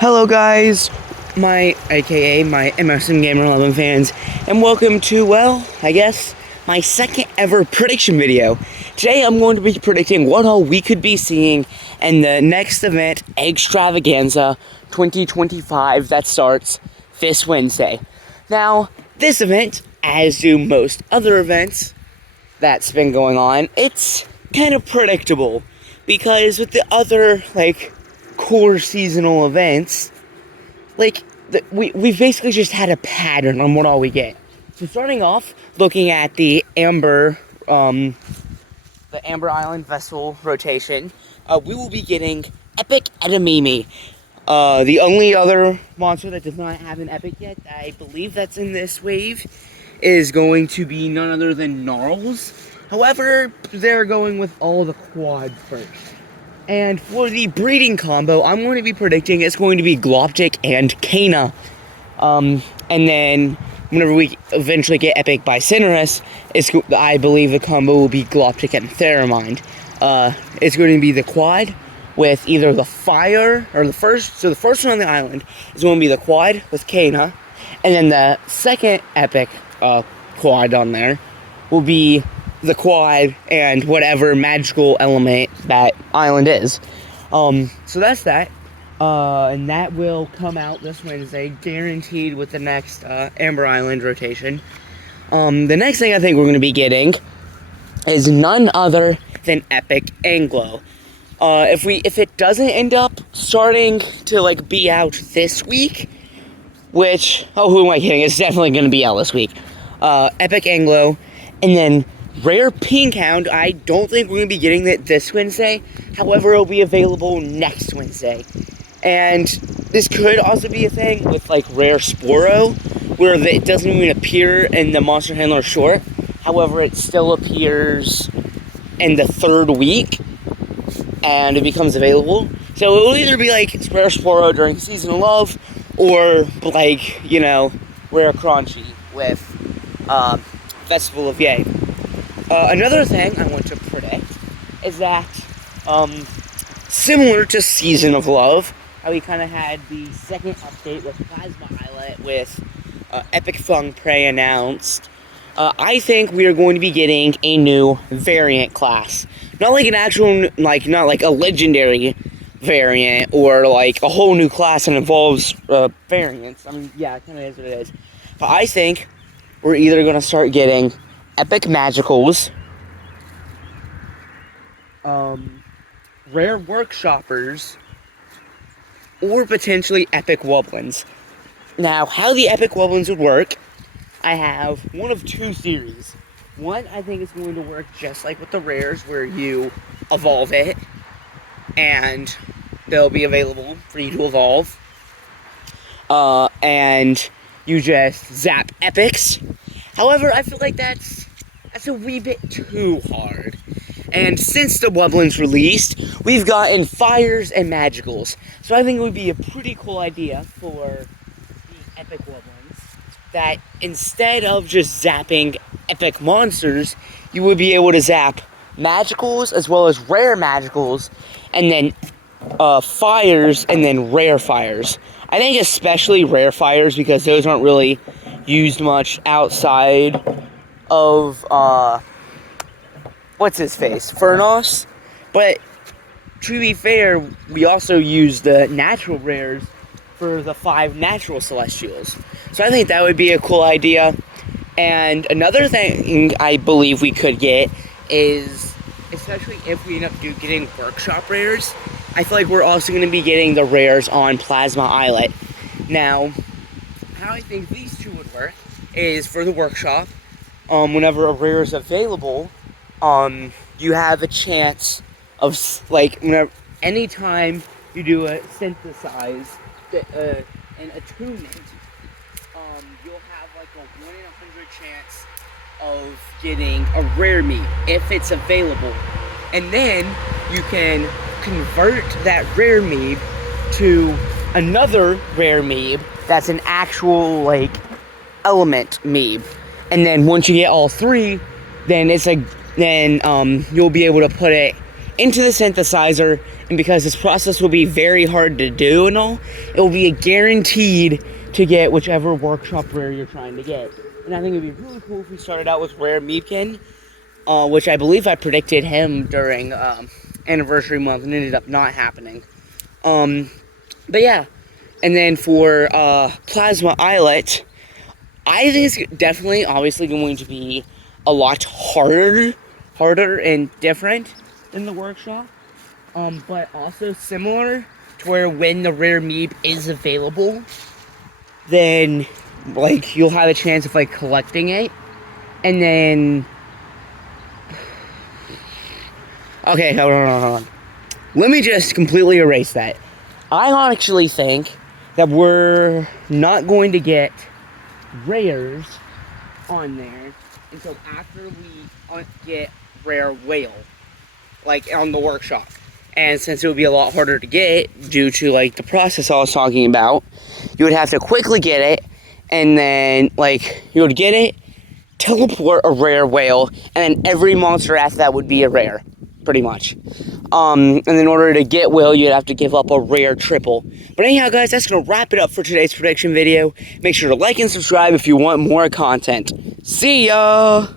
Hello guys, my MSN Gamer 11 fans, and welcome to, well, I guess, my second ever prediction video. Today I'm going to be predicting what all we could be seeing in the next event, Eggstravaganza 2025, that starts this Wednesday. Now, this event, as do most other events that's been going on, it's kind of predictable, because with the other, core seasonal events, we've basically just had a pattern on what all we get. So starting off, looking at the Amber Island Vessel rotation, we will be getting Epic Edamame. The only other monster that does not have an epic yet, I believe that's in this wave, is going to be none other than Gnarls. However, they're going with all the quads first. And for the breeding combo, I'm going to be predicting it's going to be Gloptic and Kana. And then, whenever we eventually get Epic by Cinerus, I believe the combo will be Gloptic and Theramine. It's going to be the quad with either the fire, or the first one on the island is going to be the quad with Kana. And then the second Epic quad on there will be the quad and whatever magical element that island is. So that's that. And that will come out this Wednesday, guaranteed with the next Amber Island rotation. The next thing I think we're going to be getting is none other than Epic Anglo. If it doesn't end up starting to be out this week, which, who am I kidding? It's definitely going to be out this week. Epic Anglo, and then Rare Pink Hound. I don't think we're going to be getting it this Wednesday. However, it'll be available next Wednesday. And this could also be a thing with Rare Sporo, where it doesn't even appear in the Monster Handler short. However, it still appears in the third week, and it becomes available. So it will either be Rare Sporo during Season of Love, or Rare Crunchy with Festival of Yay. Another thing I want to predict is that, similar to Season of Love, how we kind of had the second update with Plasma Islet with Epic Fung Prey announced, I think we are going to be getting a new variant class. Not an actual, not a legendary variant, or a whole new class that involves variants. I mean, yeah, it kind of is what it is. But I think we're either going to start getting Epic Magicals, Rare Workshoppers, or potentially Epic Wobblins. Now, how the Epic Wobblins would work, I have one of two theories. One, I think it's going to work just like with the rares, where you evolve it, and they'll be available for you to evolve. And you just zap epics. However, I feel like that's a wee bit too hard. And since the Wobblins released, we've gotten fires and magicals. So I think it would be a pretty cool idea for the Epic Wobblins, that instead of just zapping epic monsters, you would be able to zap magicals as well as rare magicals, and then fires, and then rare fires. I think especially rare fires, because those aren't really used much outside of what's his face, Furnos. But to be fair, we also use the natural rares for the 5 natural celestials. So I think that would be a cool idea. And another thing I believe we could get is, especially if we end up getting workshop rares, I feel like we're also going to be getting the rares on Plasma Islet. Now, how I think these two would work is, for the workshop, whenever a rare is available, you have a chance of, anytime you do a synthesize, an attunement, you'll have a 1 in 100 chance of getting a rare meat, if it's available. And then you can convert that rare mead to another rare mead that's an actual element mead. And then once you get all 3, then you'll be able to put it into the synthesizer, and because this process will be very hard to do and all, it will be a guaranteed to get whichever workshop rare you're trying to get. And I think it'd be really cool if we started out with rare Meepkin, which I believe I predicted him during anniversary month and ended up not happening. But yeah, and then for Plasma Eyelet, I think it's definitely, obviously, going to be a lot harder and different than the workshop, but also similar to where when the rare Meep is available, then, like, you'll have a chance of, like, collecting it, and then... Okay, hold on. Let me just completely erase that. I actually think that we're not going to get rares on there until after we get rare whale, like, on the workshop. And since it would be a lot harder to get due to, like, the process I was talking about, you would have to quickly get it, and then, like, you would get it, teleport a rare whale, and then every monster after that would be a rare, pretty much. And in order to get whale, you'd have to give up a rare triple. But anyhow, guys, that's going to wrap it up for today's prediction video. Make sure to like and subscribe if you want more content. See ya!